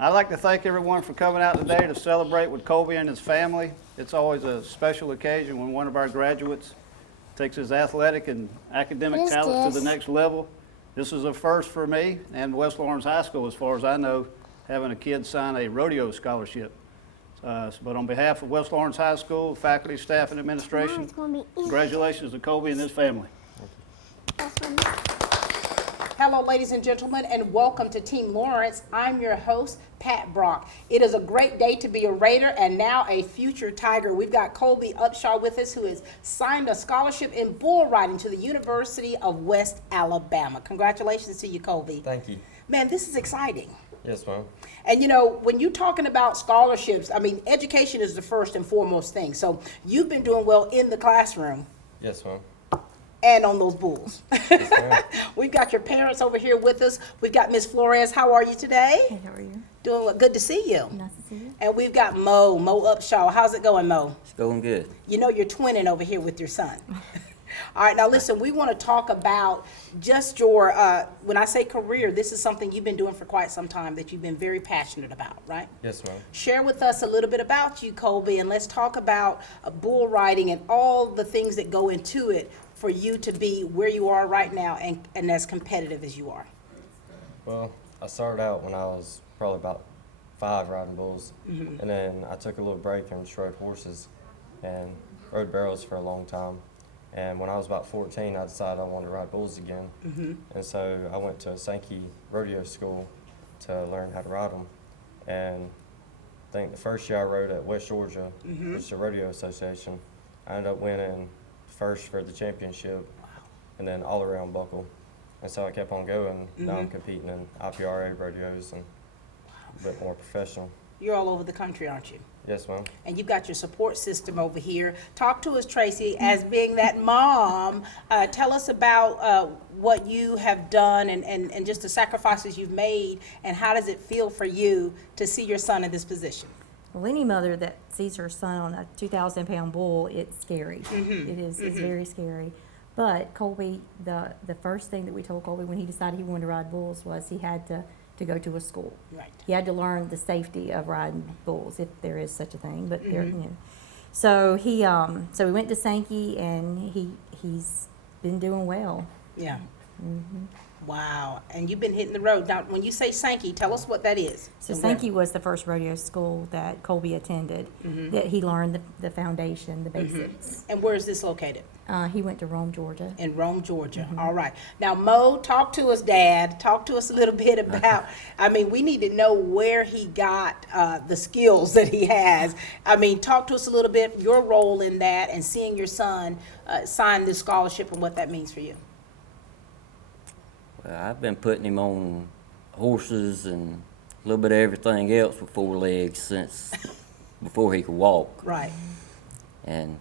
I'd like to thank everyone for coming out today to celebrate with Colby and his family. It's always a special occasion when one of our graduates takes his athletic and academic talent to the next level. This is a first for me and West Lawrence High School, as far as I know, having a kid sign a rodeo scholarship. But on behalf of West Lawrence High School, faculty, staff, and administration, congratulations to Colby and his family. Hello, ladies and gentlemen, and welcome to Team Lawrence. I'm your host, Pat Brock. It is a great day to be a Raider and now a future Tiger. We've got Colby Upshaw with us, who has signed a scholarship in bull riding to the University of West Alabama. Congratulations to you, Colby. Thank you. Man, this is exciting. Yes, ma'am. And you know, when you're talking about scholarships, I mean, education is the first and foremost thing. So you've been doing well in the classroom. Yes, ma'am. And on those bulls. Yes, ma'am. We've got your parents over here with us. We've got Miss Flores. How are you today? Hey, how are you? Doing well. Good to see you. Nice to see you. And we've got Mo Upshaw. How's it going, Mo? It's going good. You know you're twinning over here with your son. All right, now listen, we want to talk about just your, when I say career, this is something you've been doing for quite some time that you've been very passionate about, right? Yes, ma'am. Share with us a little bit about you, Colby, and let's talk about bull riding and all the things that go into it for you to be where you are right now and as competitive as you are. Well, I started out when I was probably about 5 riding bulls, and then I took a little break and just rode horses and rode barrels for a long time. And when I was about 14, I decided I wanted to ride bulls again. And so I went to Sankey Rodeo School to learn how to ride them. And I think the first year I rode at West Georgia, which is a rodeo association, I ended up winning first for the championship and then all around buckle. And so I kept on going. Now I'm competing in IPRA rodeos and a bit more professional. You're all over the country, aren't you? Yes, ma'am. And you've got your support system over here. Talk to us, Tracy, as being that mom. Tell us about what you have done and just the sacrifices you've made, and how does it feel for you to see your son in this position? Well, any mother that sees her son on a 2,000-pound bull, it's scary. It is. It's very scary. But Colby, the first thing that we told Colby when he decided he wanted to ride bulls was he had to go to a school. Right. He had to learn the safety of riding bulls, if there is such a thing. But there, you know. So he we went to Sankey, and he's been doing well. Yeah. Wow. And you've been hitting the road. Now, when you say Sankey, tell us what that is. So Sankey was the first rodeo school that Colby attended, that he learned the foundation, the basics. And where is this located? He went to Rome, Georgia. In Rome, Georgia. All right. Now, Mo, talk to us, Dad. Talk to us a little bit about, I mean, we need to know where he got the skills that he has. I mean, talk to us a little bit, your role in that, and seeing your son sign this scholarship and what that means for you. Well, I've been putting him on horses and a little bit of everything else with 4 legs since before he could walk. Right. And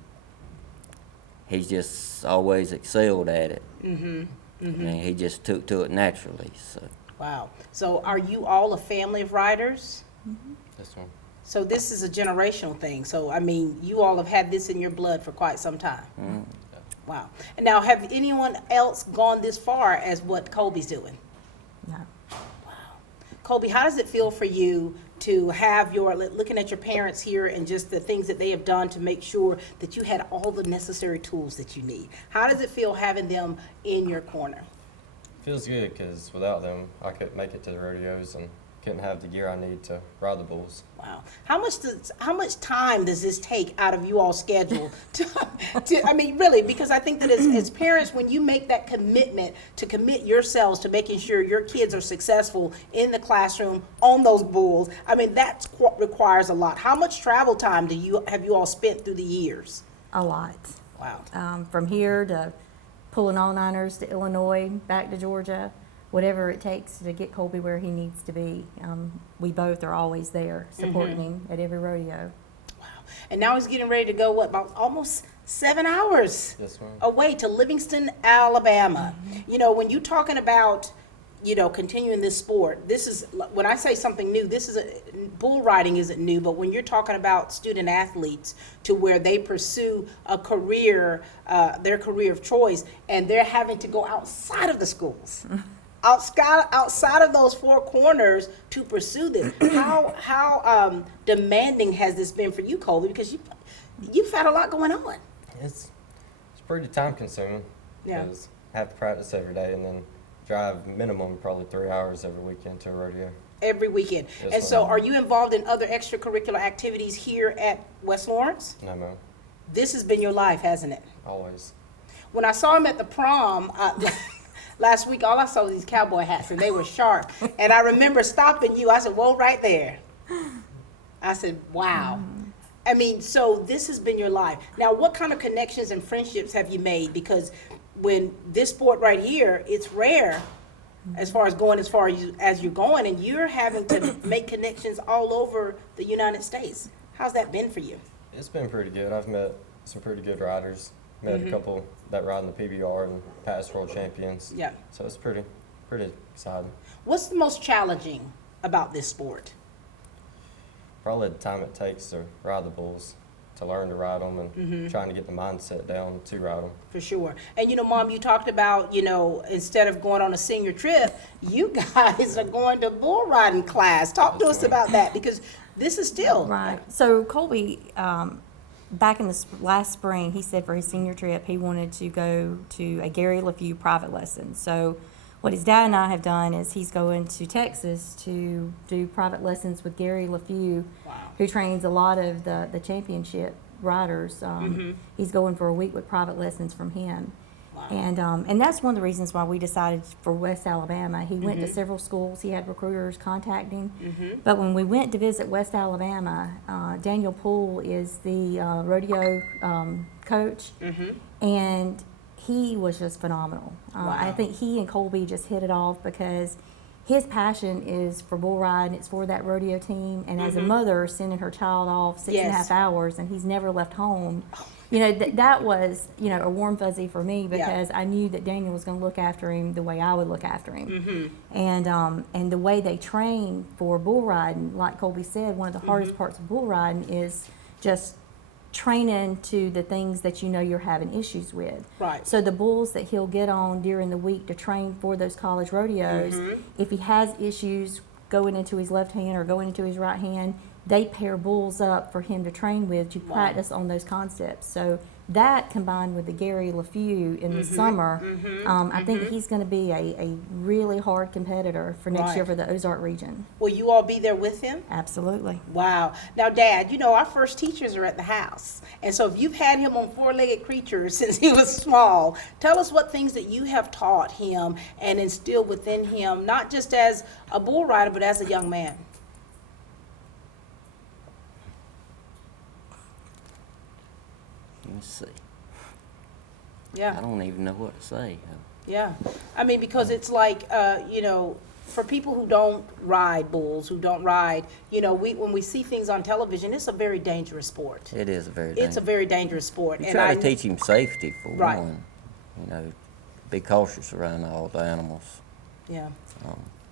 he's just always excelled at it. I mean, he just took to it naturally. So. Wow. So are you all a family of riders? Yes, ma'am. So this is a generational thing. So, I mean, you all have had this in your blood for quite some time. Wow. And now, have anyone else gone this far as what Colby's doing? No. Wow. Colby, how does it feel for you to have looking at your parents here and just the things that they have done to make sure that you had all the necessary tools that you need? How does it feel having them in your corner? Feels good because without them, I couldn't make it to the rodeos and couldn't have the gear I need to ride the bulls. Wow. How much time does this take out of you all's schedule I mean, really, because I think that as parents, when you make that commitment to commit yourselves to making sure your kids are successful in the classroom on those bulls, I mean, that requires a lot. How much travel time have you all spent through the years? A lot. Wow. From here to pulling all-niners to Illinois, back to Georgia, whatever it takes to get Colby where he needs to be. We both are always there supporting him at every rodeo. Wow. And now he's getting ready to go, about almost 7 hours Yes, ma'am. away to Livingston, Alabama. You know, when you're talking about, continuing this sport, this is, when I say something new, bull riding isn't new, but when you're talking about student athletes to where they pursue a career, their career of choice, and they're having to go outside of the schools. outside of those four corners to pursue this. How demanding has this been for you, Colby? Because you've had a lot going on. It's pretty time consuming. Yeah. Because I have to practice every day and then drive minimum probably 3 hours every weekend to a rodeo. Every weekend. Yes, And so ma'am. are you involved in other extracurricular activities here at West Lawrence? No, ma'am. This has been your life, hasn't it? Always. When I saw him at the prom last week, all I saw was these cowboy hats, and they were sharp. And I remember stopping you. I said, whoa, right there. I said, wow. I mean, so this has been your life. Now, what kind of connections and friendships have you made? Because when this sport right here, it's rare as far as you're going, and you're having to make connections all over the United States. How's that been for you? It's been pretty good. I've met some pretty good riders. Met a couple that ride in the PBR and past world champions. Yeah. So it's pretty exciting. What's the most challenging about this sport? Probably the time it takes to ride the bulls, to learn to ride them and trying to get the mindset down to ride them. For sure. And, Mom, you talked about, instead of going on a senior trip, you guys are going to bull riding class. Talk to us about that, because this is still. Right. So Colby, back in the last spring, he said for his senior trip, he wanted to go to a Gary LaFew private lesson. So what his dad and I have done is he's going to Texas to do private lessons with Gary LaFew, Wow. who trains a lot of the championship riders. He's going for a week with private lessons from him. Wow. And that's one of the reasons why we decided for West Alabama. He went to several schools. He had recruiters contact him. But when we went to visit West Alabama, Daniel Poole is the rodeo coach, and he was just phenomenal. I think he and Colby just hit it off because his passion is for bull riding. It's for that rodeo team. And as a mother, sending her child off 6.5 hours, and he's never left home. That was, a warm fuzzy for me, because I knew that Daniel was going to look after him the way I would look after him. And the way they train for bull riding, like Colby said, one of the hardest parts of bull riding is just training to the things that you're having issues with. Right. So the bulls that he'll get on during the week to train for those college rodeos, if he has issues going into his left hand or going into his right hand, they pair bulls up for him to train with to practice on those concepts. So that, combined with the Gary LaFew in the summer, I think he's going to be a really hard competitor for next year for the Ozark region. Will you all be there with him? Absolutely. Wow. Now, Dad, our first teachers are at the house. And so if you've had him on four-legged creatures since he was small, tell us what things that you have taught him and instilled within him, not just as a bull rider, but as a young man. Let me see. Yeah. I don't even know what to say. Yeah, I mean, because it's like, for people who don't ride bulls, who don't ride, when we see things on television, it's a very dangerous sport. It is a very It's a very dangerous sport. You try to teach him safety for Right. one. Be cautious around all the animals. Yeah.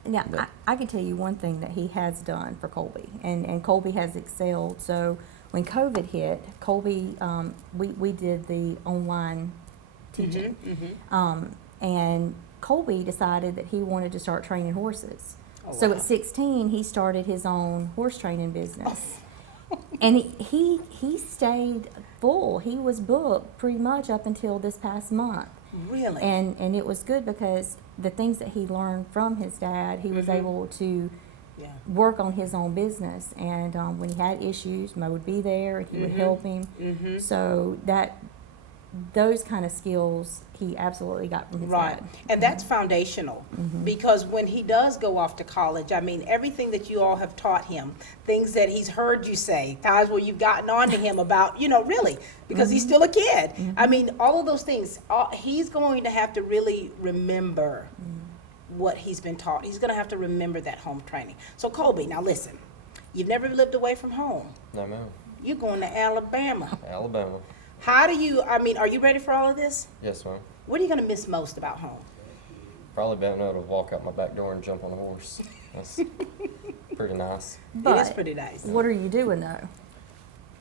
Now, But- I can tell you one thing that he has done for Colby, and Colby has excelled. So when COVID hit, Colby, we did the online teaching. And Colby decided that he wanted to start training horses. So at 16, he started his own horse training business. And he stayed full. He was booked pretty much up until this past month. Really? And it was good because the things that he learned from his dad, he was able to Yeah. work on his own business. And when he had issues, Mo would be there and he would help him. So those kind of skills he absolutely got from his Right. dad. And that's foundational, because when he does go off to college, I mean, everything that you all have taught him, things that he's heard you say, times where you've gotten on to him about, really, because he's still a kid. I mean, all of those things, he's going to have to really remember what he's been taught. He's going to have to remember that home training. So, Colby, now listen, you've never lived away from home. No, ma'am. You're going to Alabama. Alabama. How do you, are you ready for all of this? Yes, ma'am. What are you going to miss most about home? Probably being able to walk out my back door and jump on a horse. That's pretty nice. It is pretty nice. What are you doing though?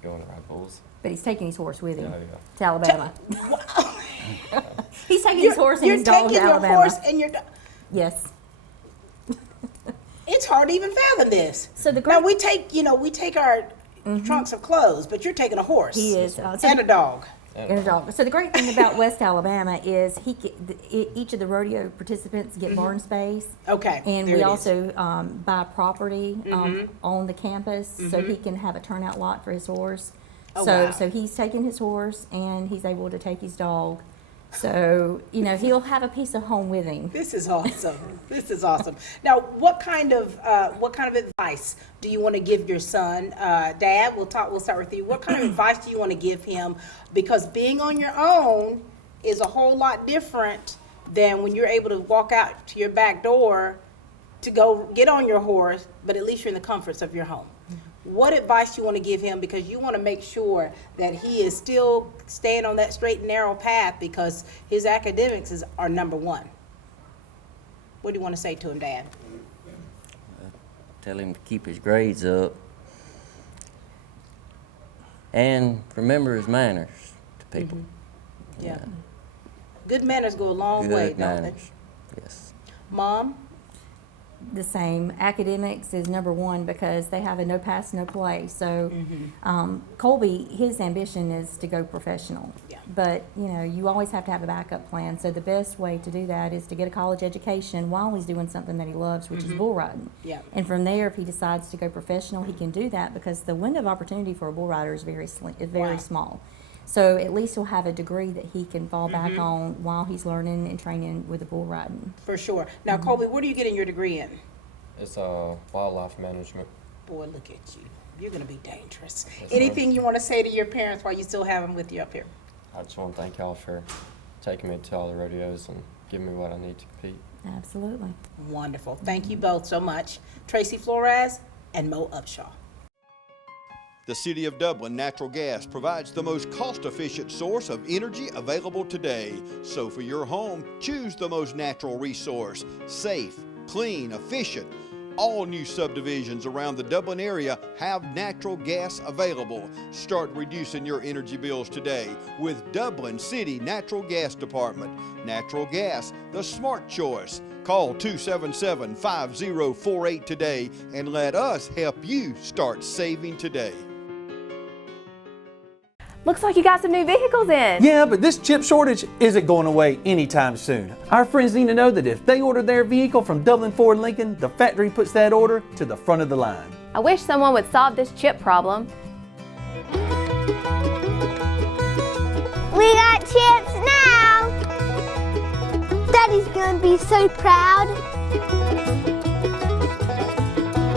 Going to ride bulls. But he's taking his horse with him Yeah. to Alabama. He's taking his horse and You're his dog to taking your Alabama. horse and your dog. Yes. It's hard to even fathom this. So the now great- we take our trunks of clothes, but you're taking a horse. He is. And a dog. And a dog. So the great thing about West Alabama is each of the rodeo participants get barn space. Okay, And there we it is. also buy property on the campus so he can have a turnout lot for his horse. Oh, so wow. so he's taking his horse and he's able to take his dog. So he'll have a piece of home with him. This is awesome. This is awesome. Now, what kind of advice do you want to give your son, Dad? We'll start with you. What kind of advice do you want to give him? Because being on your own is a whole lot different than when you're able to walk out to your back door to go get on your horse, but at least you're in the comforts of your home. What advice do you want to give him, because you want to make sure that he is still staying on that straight and narrow path, because his academics are number one? What do you want to say to him, Dad? Tell him to keep his grades up and remember his manners to people. Yeah. Good manners go a long way, Good don't manners. Yes. they? Mom? The same. Academics is number one because they have a no pass, no play. So Colby, his ambition is to go professional. Yeah. But you always have to have a backup plan. So the best way to do that is to get a college education while he's doing something that he loves, which is bull riding. Yeah. And from there, if he decides to go professional, he can do that because the window of opportunity for a bull rider is very Wow. small. So at least he'll have a degree that he can fall back on while he's learning and training with the bull riding. For sure. Now, Colby, what are you getting your degree in? It's wildlife management. Boy, look at you. You're going to be dangerous. Yes, Anything you want to say to your parents while you still have them with you up here? I just want to thank y'all for taking me to all the rodeos and giving me what I need to compete. Absolutely. Wonderful. Thank you both so much. Tracy Flores and Mo Upshaw. The City of Dublin Natural Gas provides the most cost-efficient source of energy available today. So for your home, choose the most natural resource. Safe, clean, efficient. All new subdivisions around the Dublin area have natural gas available. Start reducing your energy bills today with Dublin City Natural Gas Department. Natural gas, the smart choice. Call 277-5048 today and let us help you start saving today. Looks like you got some new vehicles in. Yeah, but this chip shortage isn't going away anytime soon. Our friends need to know that if they order their vehicle from Dublin Ford Lincoln, the factory puts that order to the front of the line. I wish someone would solve this chip problem. We got chips now! Daddy's gonna be so proud.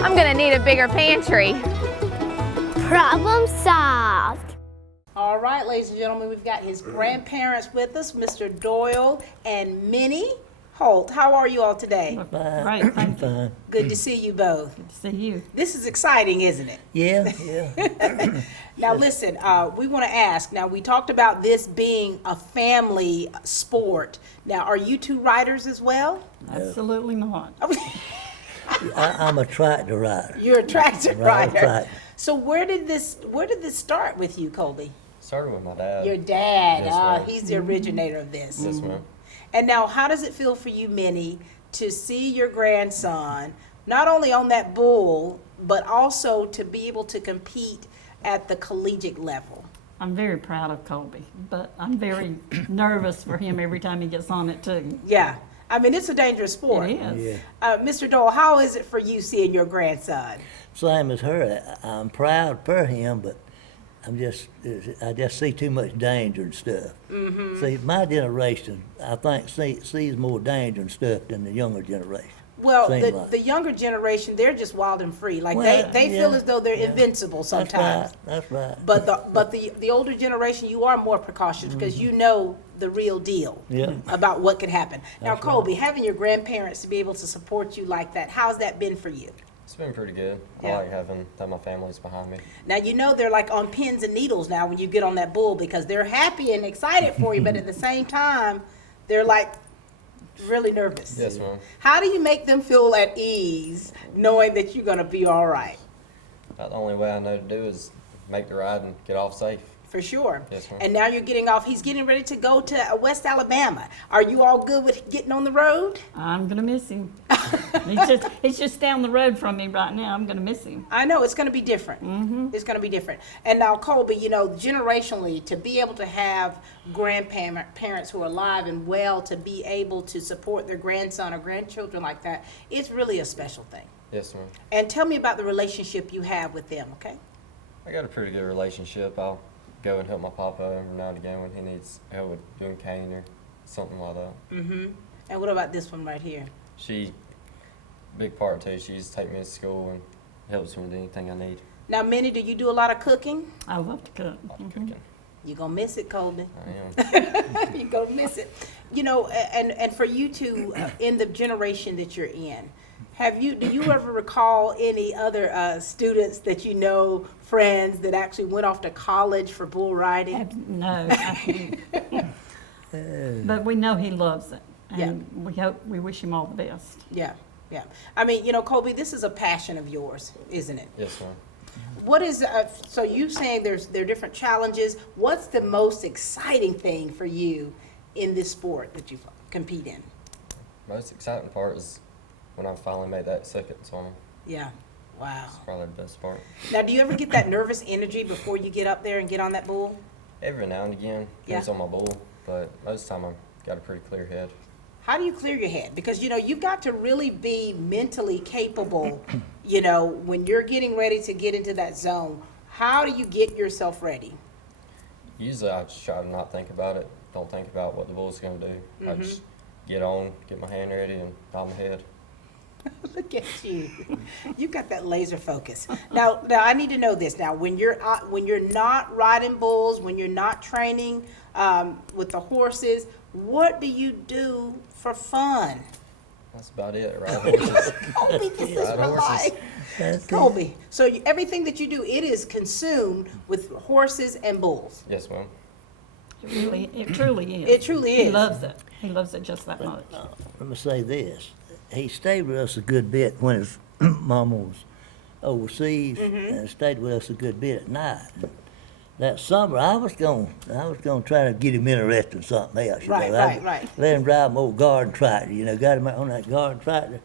I'm gonna need a bigger pantry. Problem solved. All right, ladies and gentlemen, we've got his grandparents with us, Mr. Doyle and Minnie Holt. How are you all today? Right, thank you. Good to see you both. Good to see you. This is exciting, isn't it? Yeah. Now listen, we want to ask, now we talked about this being a family sport. Now, are you two riders as well? Absolutely not. I'm a tractor rider. You're a tractor Ride a rider. tractor. So where did this start with you, Colby? Started with my dad. Your dad, Yes, ma'am. he's the originator of this. Yes, ma'am. And now, how does it feel for you, Minnie, to see your grandson not only on that bull, but also to be able to compete at the collegiate level? I'm very proud of Colby, but I'm very nervous for him every time he gets on it too. Yeah, I mean, it's a dangerous sport. It is. Yeah. Mr. Dole, how is it for you seeing your grandson? Same as her. I'm proud for him, but I just see too much danger and stuff. Mm-hmm. See, my generation, I think, sees more danger and stuff than the younger generation. Well, Seems like. the younger generation, they're just wild and free. Like Well, they feel yeah, as though they're yeah. invincible sometimes. That's right. But the older generation, you are more precautious because you know the real deal Yeah. about what could happen. Now, That's Colby, having your grandparents to be able to support you like that, how's that been for you? It's been pretty good. Yeah. I like having that my family's behind me. Now, you know they're like on pins and needles now when you get on that bull because they're happy and excited for you, but at the same time, they're like really nervous. Yes, ma'am. How do you make them feel at ease knowing that you're going to be all right? About the only way I know to do is make the ride and get off safe. For sure. Yes, ma'am. And now you're getting off. He's getting ready to go to West Alabama. Are you all good with getting on the road? I'm gonna miss him. He's just down the road from me right now. I'm going to miss him. I know, it's going to be different. It's going to be different. And now, Colby, you know, generationally, to be able to have grandparents who are alive and well, to be able to support their grandson or grandchildren like that, it's really a special thing. Yes, ma'am. And tell me about the relationship you have with them, okay? I got a pretty good relationship. I'll go and help my papa every now and again when he needs help with doing cane or something like that. And what about this one right here? She, big part too, she used to take me to school and helps me with anything I need. Now, Minnie, do you do a lot of cooking? I love to cook. Cooking. You're going to miss it, Colby. I am. You're going to miss it. You know, and for you two, in the generation that you're in, do you ever recall any other students that you know, friends that actually went off to college for bull riding? No, but we know he loves it, and we wish him all the best. Yeah. I mean, you know, Colby, this is a passion of yours, isn't it? Yes, ma'am. What is, so you saying there are different challenges. What's the most exciting thing for you in this sport that you compete in? Most exciting part is when I finally made that second on. Yeah. Wow. It's probably the best part. Now, do you ever get that nervous energy before you get up there and get on that bull? Every now and again, depends on my bull, but most of the time I've got a pretty clear head. How do you clear your head? Because, you know, you've got to really be mentally capable, you know, when you're getting ready to get into that zone. How do you get yourself ready? Usually I just try to not think about it. Don't think about what the bull's going to do. I just get on, get my hand ready, and nod my head. Look at you. You've got that laser focus. Now I need to know this. Now, when you're not riding bulls, when you're not training with the horses, what do you do for fun? That's about it, right? Colby, this is for life. Colby, so everything that you do, it is consumed with horses and bulls. Yes, ma'am. It truly is. It truly is. He loves it. He loves it just that much. Let me say this. He stayed with us a good bit when his mama was overseas, and stayed with us a good bit at night. That summer, I was gonna try to get him interested in something else. Right. Let him drive my old garden tractor. You know, got him on that garden tractor.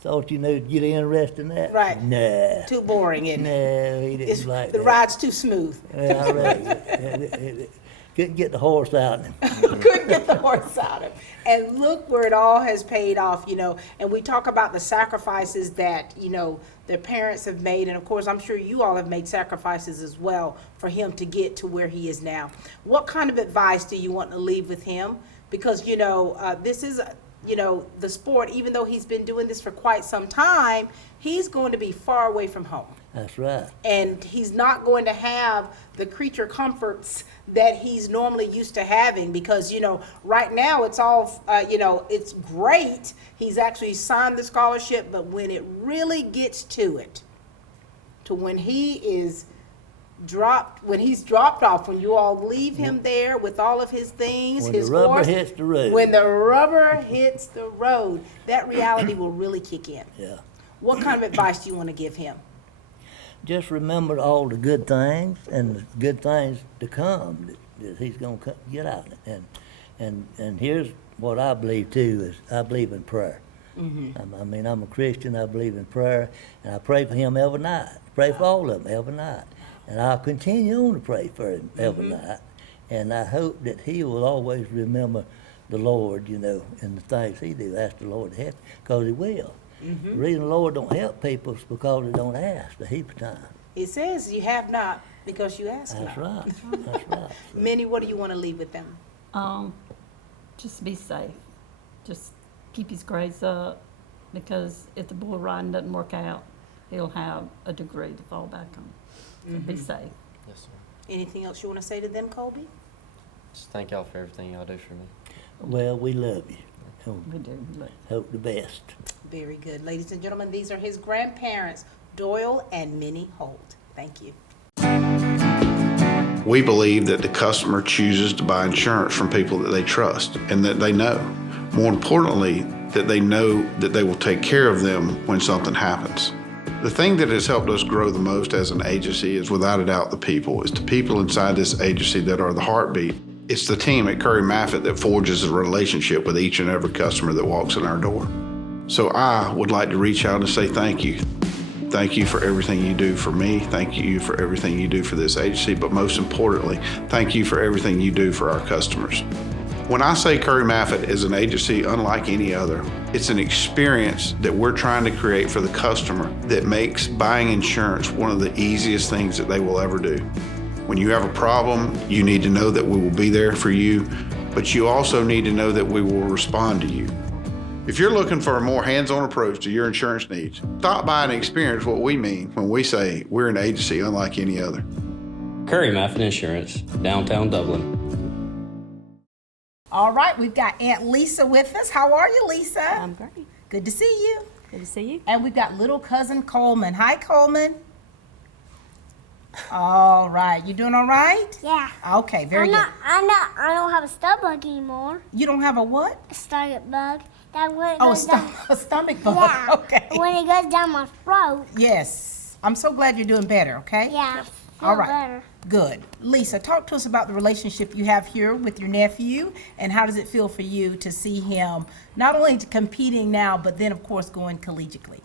Thought you knew to get interested in that. Right. Nah. Too boring, isn't it? No, he didn't like The that. ride's too smooth. Yeah, I reckon. Couldn't get the horse out of him. Couldn't get the horse out of him. And look where it all has paid off, you know. And we talk about the sacrifices that, you know, their parents have made. And of course, I'm sure you all have made sacrifices as well for him to get to where he is now. What kind of advice do you want to leave with him? Because, you know, this is, you know, the sport, even though he's been doing this for quite some time, he's going to be far away from home. That's right. And he's not going to have the creature comforts that he's normally used to having because, you know, right now it's all, you know, it's great. He's actually signed the scholarship, but when it really gets to it, to when he's dropped off, when you all leave him there with all of his things, When his the rubber horse, hits the road. when the rubber hits the road, that reality will really kick in. Yeah. What kind of advice do you want to give him? Just remember all the good things and the good things to come that he's going to get out of it. And here's what I believe too is I believe in prayer. I mean, I'm a Christian. I believe in prayer, and I pray for him every night. Pray for all of them every night, and I'll continue on to pray for him every night. And I hope that he will always remember the Lord, you know, and the things he do. Ask the Lord to help, because he will. The reason the Lord don't help people is because they don't ask a heap of time. It says you have not because you ask That's not. right. That's right. Minnie, what do you want to leave with them? Just be safe. Just keep his grades up, because if the bull riding doesn't work out, he'll have a degree to fall back on. So be safe. Yes, sir. Anything else you want to say to them, Colby? Just thank y'all for everything y'all do for me. Well, we love you. We do. Look. Hope the best. Very good. Ladies and gentlemen, these are his grandparents, Doyle and Minnie Holt. Thank you. We believe that the customer chooses to buy insurance from people that they trust and that they know. More importantly, that they know that they will take care of them when something happens. The thing that has helped us grow the most as an agency is without a doubt the people. It's the people inside this agency that are the heartbeat. It's the team at Curry Maffitt that forges a relationship with each and every customer that walks in our door. So I would like to reach out and say thank you. Thank you for everything you do for me. Thank you for everything you do for this agency. But most importantly, thank you for everything you do for our customers. When I say Curry Maffitt is an agency unlike any other, it's an experience that we're trying to create for the customer that makes buying insurance one of the easiest things that they will ever do. When you have a problem, you need to know that we will be there for you, but you also need to know that we will respond to you. If you're looking for a more hands-on approach to your insurance needs, stop by and experience what we mean when we say we're an agency unlike any other. Curry Maffitt Insurance, downtown Dublin. All right, we've got Aunt Lisa with us. How are you, Lisa? I'm great. Good to see you. Good to see you. And we've got little cousin Coleman. Hi, Coleman. All right, you doing all right? Yeah. Okay, very good. I don't have a stomach bug anymore. You don't have a what? A stomach bug. That when it Oh, goes down, a stomach bug. yeah. Okay. When it goes down my throat. Yes. I'm so glad you're doing better, okay? Yeah. Feel All right. better. Good. Lisa, talk to us about the relationship you have here with your nephew, and how does it feel for you to see him not only competing now, but then, of course, going collegiately?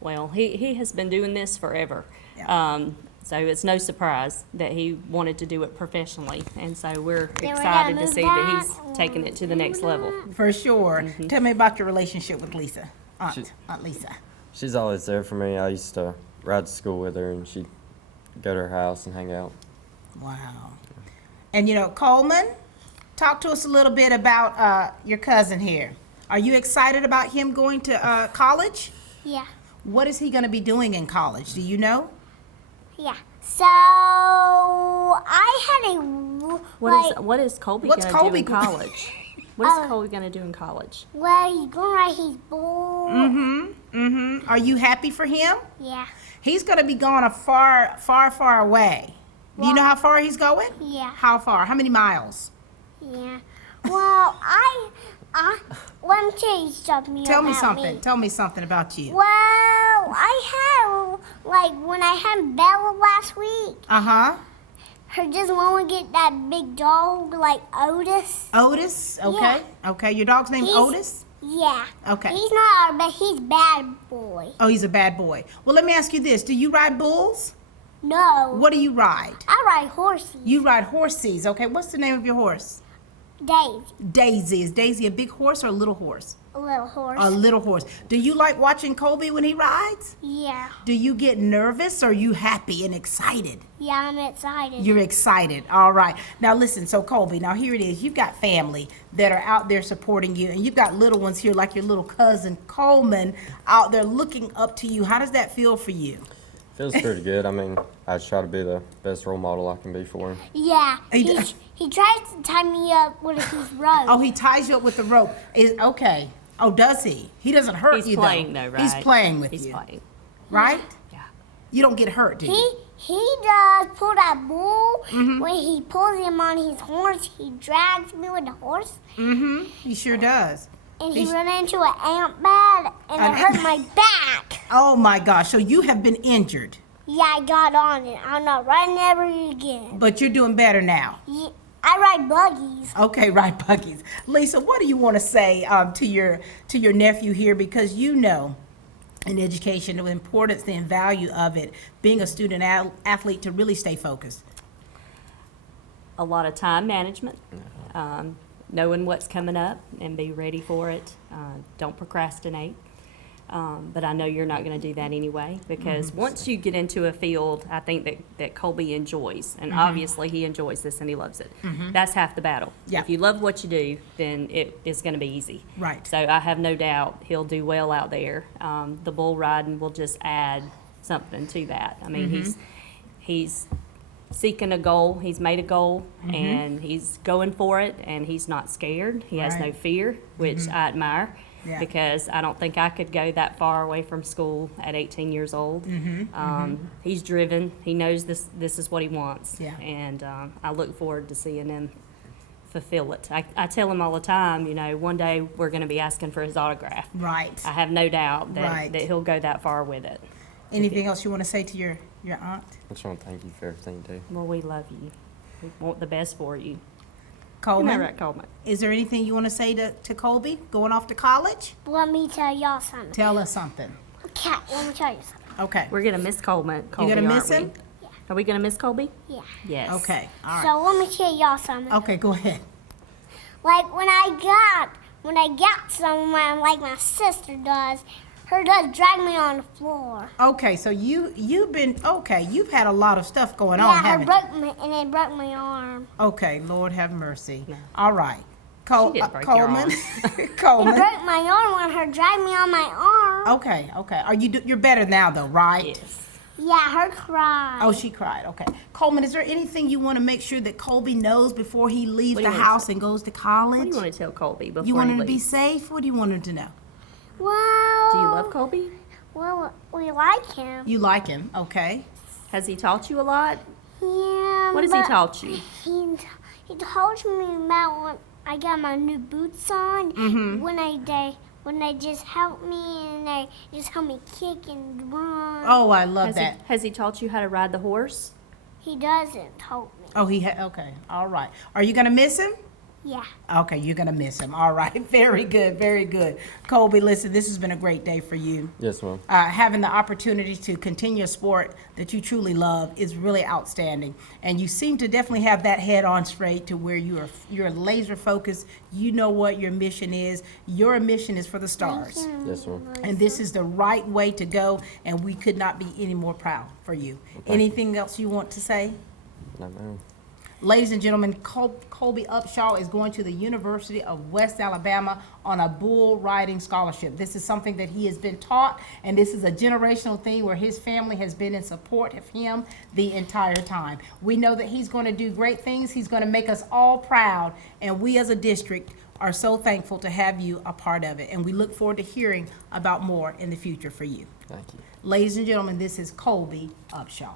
Well, he has been doing this forever. Yeah. So it's no surprise that he wanted to do it professionally. And so we're Then we excited gotta to see move that that. he's taking it to the next level. For sure. Tell me about your relationship with Lisa, She- Aunt Lisa. She's always there for me. I used to ride to school with her, and she'd go to her house and hang out. Wow. And you know, Coleman, talk to us a little bit about your cousin here. Are you excited about him going to college? Yeah. What is he going to be doing in college? Do you know? Yeah. So I had a What is Colby What's going to do Colby in go- college? What is Colby going to do in college? well, he's going to write his book. Are you happy for him? Yeah. He's going to be going a far away. Do you know how far he's going? Yeah. How far? How many miles? Yeah. Well, let me tell you something Tell me about something. me. Tell me something about you. Well, I had, when I had Bella last week, Uh-huh. her just want to get that big dog, like Otis. Otis? Okay. Okay. Your dog's named He's- Otis? Yeah. Okay. He's not, but he's bad boy. Oh, he's a bad boy. Well, let me ask you this. Do you ride bulls? No. What do you ride? I ride horses. You ride horses. Okay. What's the name of your horse? Daisy, Daisy. Is Daisy a big horse or a little horse? a little horse. A little horse. Do you like watching Colby when he rides? Yeah. Do you get nervous or are you happy and excited? Yeah, I'm excited. You're excited. All right. Now listen, so Colby, now here it is. You've got family that are out there supporting you, and you've got little ones here like your little cousin Coleman out there looking up to you. How does that feel for you? Feels pretty good. I mean, I try to be the best role model I can be for him. Yeah. He He tries to tie me up with his rope. Oh, he ties you up with the rope. Okay. Oh, does he? He doesn't hurt He's you playing though, right? He's playing with He's you. playing. Right? Yeah. You don't get hurt, do you? He does pull that bull. When he pulls him on his horse, he drags me with the horse. Mm-hmm. He sure does. And he He's- ran into an ant bed, and An it hurt ant- my back. Oh my gosh. So you have been injured, Yeah, I got on it. I'm not riding ever again. but you're doing better now. I ride buggies. Okay, right, buggies. Lisa, what do you want to say to your nephew here? Because you know, in education, the importance and value of it, being a student athlete, to really stay focused. A lot of time management, knowing what's coming up and be ready for it. Don't procrastinate. But I know you're not going to do that anyway, because once you get into a field, I think that Colby enjoys, and obviously he enjoys this and he loves it. That's half the battle. Yeah. If you love what you do, then it is going to be easy. Right. So I have no doubt he'll do well out there. The bull riding will just add something to that. I mean, he's seeking a goal. He's made a goal, and he's going for it, and he's not scared. He has no Right. fear, which I admire. Yeah. Because I don't think I could go that far away from school at 18 years old. He's driven. He knows this is what he wants. Yeah. And I look forward to seeing him fulfill it. I tell him all the time, you know, one day we're going to be asking for his autograph. Right. I have no doubt that, Right. that he'll go that far with it. Anything else you want to say to your aunt? I just want to thank you for everything you do. Well, we love you. We want the best for you. Coleman, right, Coleman? is there anything you want to say to Colby going off to college? Let me tell y'all something. Tell us something. Okay, let me tell you something. Okay. We're gonna miss Colby, gonna miss aren't him? we? Are we gonna miss Colby? Yeah. Yes. Okay. All right. So let me tell y'all something. Okay, go ahead. Like when I got someone like my sister does, her does drag me on the floor. Okay, so you've had a lot of stuff going on, Yeah, haven't it broke my arm. you? Okay, Lord have mercy. All right. She didn't break your Coleman. It Coleman. broke my arm when her dragged me on my arm. Okay. Are you're better now though, right? Yes. Yeah, her cried. Oh, she cried. Okay. Coleman, is there anything you want to make sure that Colby knows before he leaves What do the you want to house and goes to college? What do you want to tell Colby before You want he him to be leaves? safe? What do you want him to know? Well, Do you love Colby? Well, we like him. You like him, okay? Has he taught you a lot? Yeah. What has he but taught you? He told me about when I got my new boots on. Mm-hmm. When they just helped me and they just helped me kick and run. Oh, I love that. Has he taught you how to ride the horse? He doesn't told me. Oh, okay. All right. Are you going to miss him? Yeah. Okay, you're going to miss him. All right. Very good. Very good. Colby, listen, this has been a great day for you. Yes, ma'am. Having the opportunity to continue a sport that you truly love is really outstanding. And you seem to definitely have that head on straight to where you're laser focused. You know what your mission is. Your mission is for the stars. Yes, ma'am. And this is the right way to go, and we could not be any more proud for you. Anything else you want to say? No, ma'am. Ladies and gentlemen, Colby Upshaw is going to the University of West Alabama on a bull riding scholarship. This is something that he has been taught, and this is a generational thing where his family has been in support of him the entire time. We know that he's going to do great things. He's going to make us all proud, and we as a district are so thankful to have you a part of it, and we look forward to hearing about more in the future for you. Thank you. Ladies and gentlemen, this is Colby Upshaw.